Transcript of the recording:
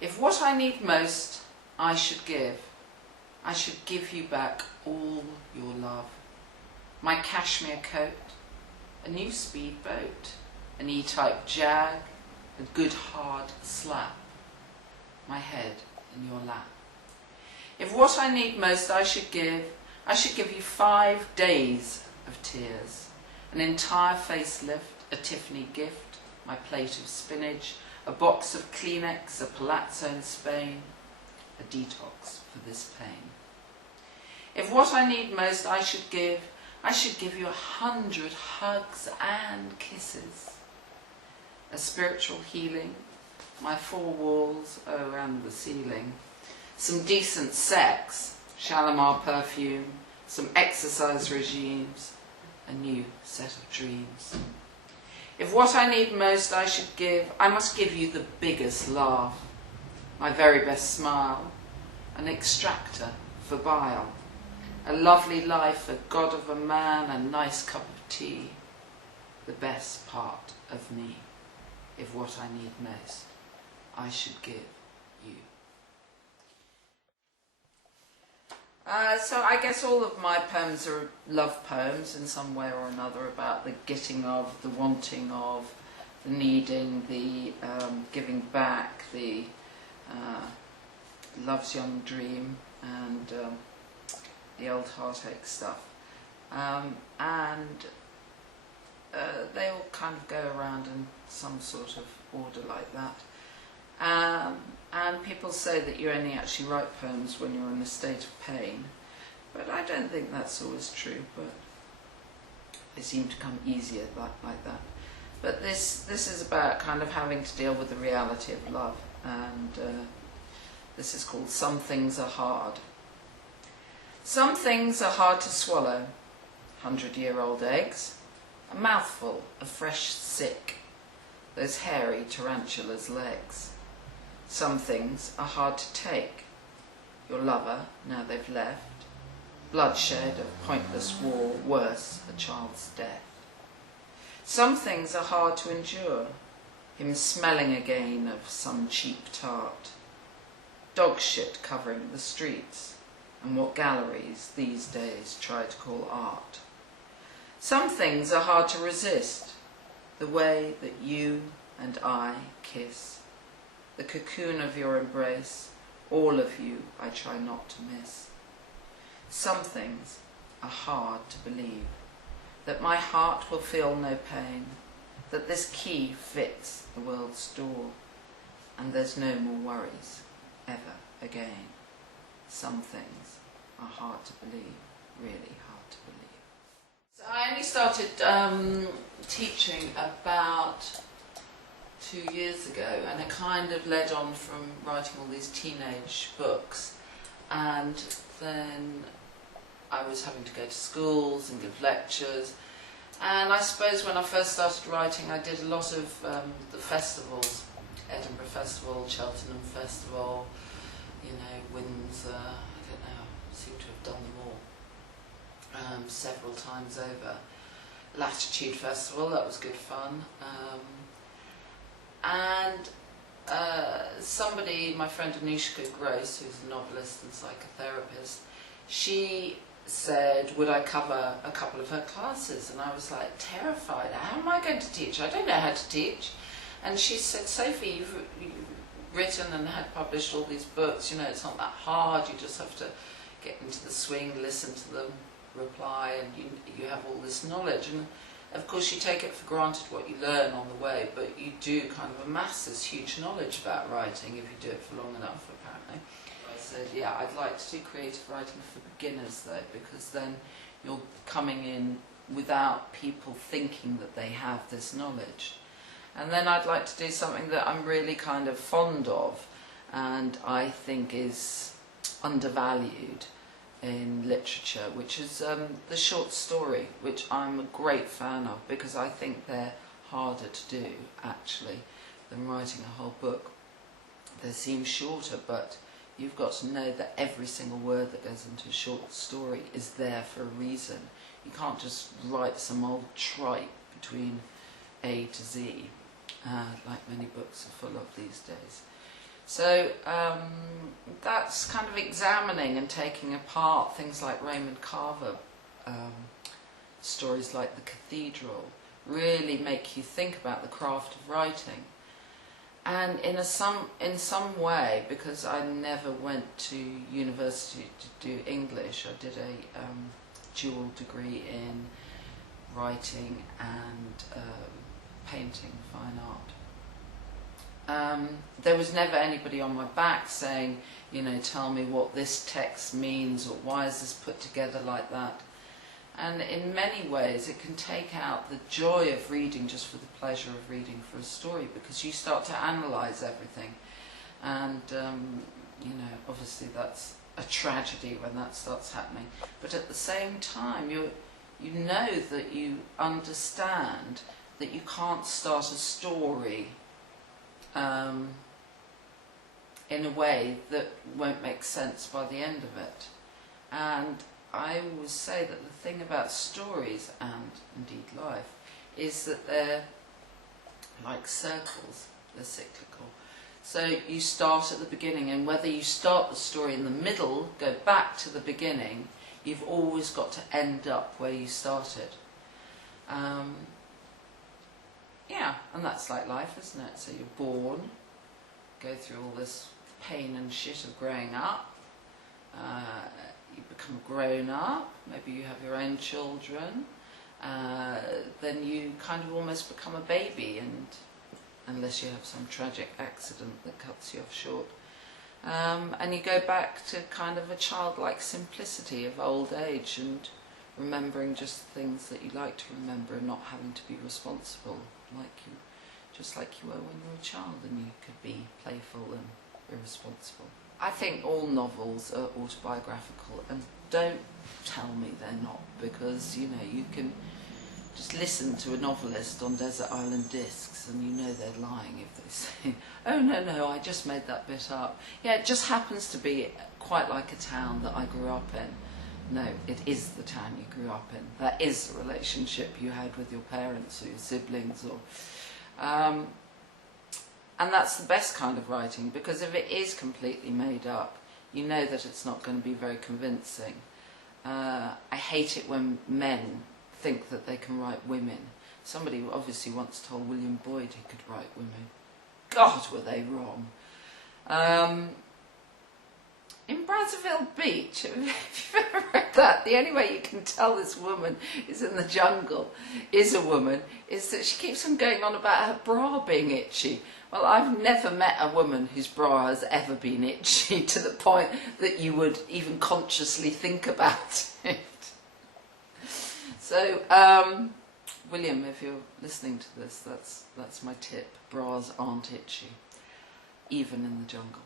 If what I need most I should give you back all your love. My cashmere coat, a new speedboat, an E-type Jag, a good hard slap, my head in your lap. If what I need most I should give you 5 days of tears, an entire facelift, a Tiffany gift, my plate of spinach, a box of Kleenex, a palazzo in Spain, a detox for this pain. If what I need most I should give you 100 hugs and kisses, a spiritual healing, my 4 walls and the ceiling, some decent sex, Shalimar perfume, some exercise regimes, a new set of dreams. If what I need most I must give you the biggest laugh, my very best smile, an extractor for bile, a lovely life, a god of a man, a nice cup of tea, the best part of me. If what I need most I should give you. So I guess all of my poems are love poems in some way or another, about the getting of, the wanting of, the needing, the giving back, the love's young dream, and the old heartache stuff. They all kind of go around in some sort of order like that. And people say that you only actually write poems when you're in a state of pain, but I don't think that's always true, but they seem to come easier like that. But this is about kind of having to deal with the reality of love, and this is called Some Things Are Hard. Some things are hard to swallow. 100-year-old eggs, a mouthful of fresh sick, those hairy tarantula's legs. Some things are hard to take. Your lover, now they've left. Bloodshed of pointless war, worse, a child's death. Some things are hard to endure. Him smelling again of some cheap tart. Dog shit covering the streets, and what galleries these days try to call art. Some things are hard to resist. The way that you and I kiss. The cocoon of your embrace, all of you I try not to miss. Some things are hard to believe, that my heart will feel no pain, that this key fits the world's door, and there's no more worries ever again. Some things are hard to believe, really hard to believe. So I only started teaching about 2 years ago, and it kind of led on from writing all these teenage books, and then I was having to go to schools and give lectures, and I suppose when I first started writing I did a lot of the festivals, Edinburgh Festival, Cheltenham Festival, Windsor, I don't know, I seem to have done them all several times over. Latitude Festival, that was good fun. Somebody, my friend Anushka Gross, who's a novelist and psychotherapist, she said, would I cover a couple of her classes? And I was like terrified. How am I going to teach? I don't know how to teach. And she said, Sophie, you've written and had published all these books, it's not that hard, you just have to get into the swing, listen to them, reply, and you have all this knowledge. And of course you take it for granted what you learn on the way, but you do kind of amass this huge knowledge about writing if you do it for long enough, apparently. I said, yeah, I'd like to do creative writing for beginners though, because then you're coming in without people thinking that they have this knowledge. And then I'd like to do something that I'm really kind of fond of and I think is undervalued in literature, which is the short story, which I'm a great fan of because I think they're harder to do actually than writing a whole book. They seem shorter, but you've got to know that every single word that goes into a short story is there for a reason. You can't just write some old tripe between A to Z, like many books are full of these days. So that's kind of examining and taking apart things like Raymond Carver, stories like The Cathedral, really make you think about the craft of writing. And in some way, because I never went to university to do English, I did a dual degree in writing and painting, fine art. There was never anybody on my back saying, you know, tell me what this text means, or why is this put together like that. And in many ways it can take out the joy of reading just for the pleasure of reading for a story, because you start to analyse everything. And, you know, obviously that's a tragedy when that starts happening. But at the same time, you know that you understand that you can't start a story in a way that won't make sense by the end of it. And I always say that the thing about stories, and indeed life, is that they're like circles, they're cyclical. So you start at the beginning, and whether you start the story in the middle, go back to the beginning, you've always got to end up where you started. Yeah, and that's like life, isn't it? So you're born, go through all this pain and shit of growing up, you become grown up, maybe you have your own children, then you kind of almost become a baby, and unless you have some tragic accident that cuts you off short. And you go back to kind of a childlike simplicity of old age, and remembering just the things that you like to remember, and not having to be responsible, just like you were when you were a child, and you could be playful and irresponsible. I think all novels are autobiographical, and don't tell me they're not, because, you know, you can just listen to a novelist on Desert Island Discs and you know they're lying if they say, oh no, I just made that bit up. Yeah, it just happens to be quite like a town that I grew up in. No, it is the town you grew up in. That is the relationship you had with your parents or your siblings, or and that's the best kind of writing, because if it is completely made up, you know that it's not going to be very convincing. I hate it when men think that they can write women. Somebody obviously once told William Boyd he could write women. God, were they wrong. In Brazzaville Beach, if you've ever read that, the only way you can tell this woman is in the jungle, is a woman, is that she keeps on going on about her bra being itchy. Well, I've never met a woman whose bra has ever been itchy to the point that you would even consciously think about it. So, William, if you're listening to this, that's my tip. Bras aren't itchy, even in the jungle.